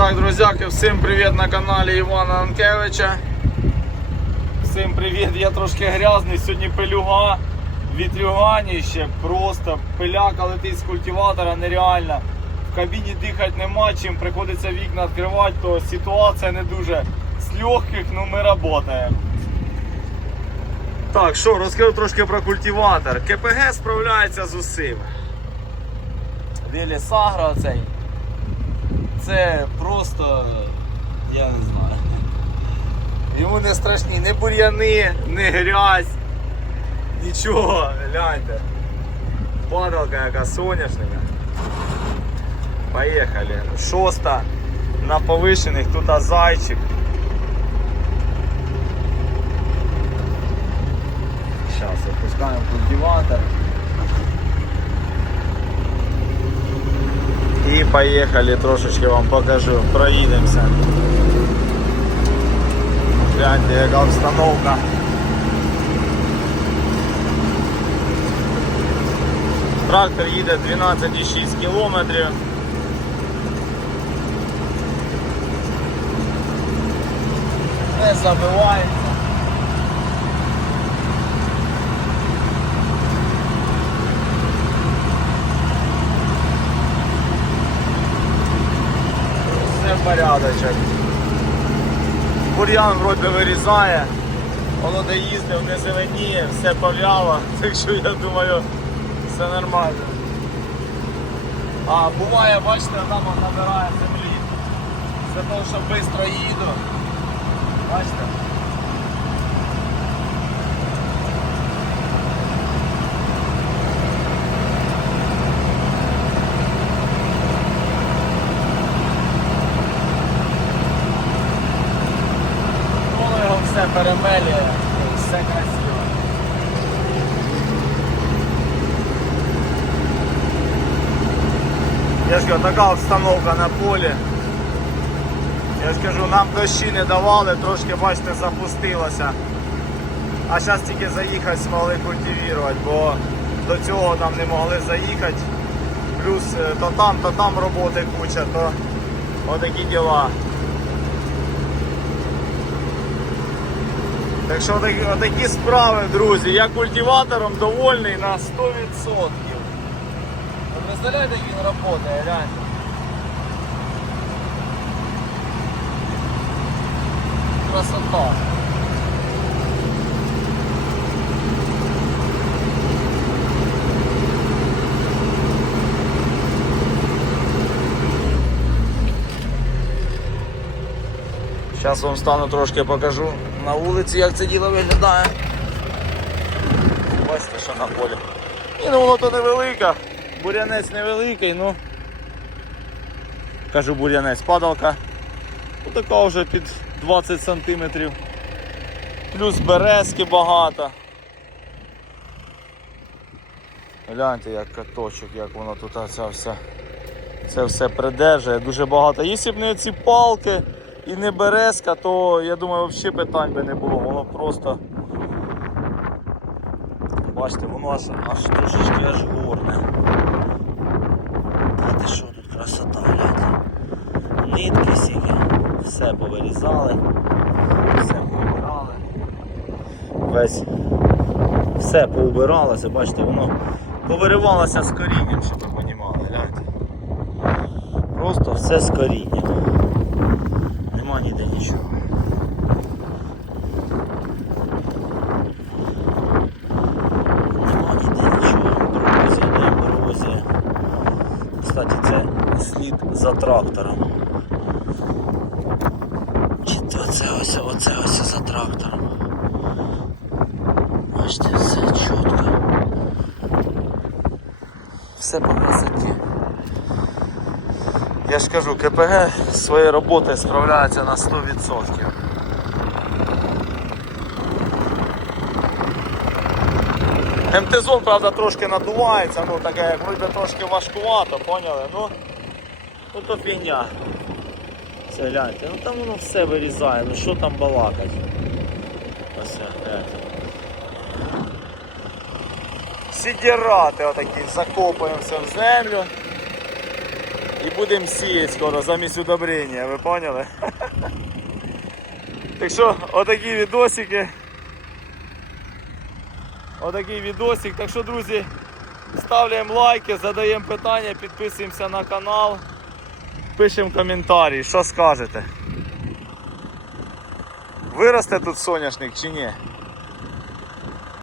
Так, друзяки, всім привіт на каналі Івана Анкевича. Всім привіт, я трошки грязний, сьогодні пилюга, вітрюганіще, просто пиляка летить з культиватора нереальна. В кабіні дихати нема чим, приходиться вікна відкривати, то ситуація не дуже з легких, ну ми працюємо. Так, що, розкажу трошки про культиватор. КПГ справляється з усім. Велісагра цей. Це просто, я не знаю. Йому не страшні ні бур'яни, ні грязь, нічого, гляньте. Падалка яка соняшника. Поїхали. Шоста на повишених, тут зайчик. Зараз опускаємо культиватор. І поїхали, трошечки вам покажу, проїдемося. Гляньте, яка обстановка. Трактор їде 12,6 кілометрів. Не забивається. Все порядочок. Бур'ян вроді вирізає, воно де їздив, не зеленіє, все пов'яло, так що я думаю, все нормально. А буває, бачите, там набирає землі. З-за того, що швидко їду. Бачите? Його все красиво. Я ж кажу, така обстановка на полі. Я ж кажу, нам дощі не давали, трошки, бачите, запустилося. А зараз тільки заїхати змогли культивувати, бо до цього там не могли заїхати. Плюс е, то там, то там роботи куча, то отакі діла. Так що такі справи, друзі. Я культиватором довольний на 100%. Ви представляєте, як він працює, реально? Красота. Зараз вам стану трошки покажу на вулиці, як це діло виглядає. Бачите, що на полі. І ну воно то невелика. Бурянець невеликий, ну кажу бурянець, падалка. Отака вже під 20 сантиметрів. Плюс березки багато. Гляньте, як каточок, як воно тут це все, це все придержує. Дуже багато. Якщо б не ці палки і не березка, то я думаю взагалі питань би не було. Воно просто бачите, воно аж, аж трошечки аж горне. Та що тут красота, гляньте. Нитки сіки, все повирізали, все поубирали. Весь все поубиралося, бачите, воно повиривалося з корінням, щоб ви розуміли. Просто все з корінням. Кстати, це слід за трактором. Чи то це ось, оце ось за трактором. Бачите, все чітко. Все по красоті. Я ж кажу, КПГ своєю роботою справляється на 100%. МТ-зон, правда, трошки надувається, ну таке як вийде трошки важкувато, поняли? Ну, ну то фігня. Це гляньте, ну там воно все вирізає, ну що там балакать. Ось гляньте. Сідірати отакі, закопуємося в землю. І будемо сіяти скоро замість удобрення, ви поняли? Так що, отакі відосики. Отакий відосик. Так що, друзі, ставляємо лайки, задаємо питання, підписуємося на канал, пишемо коментарі, що скажете. Виросте тут соняшник чи ні?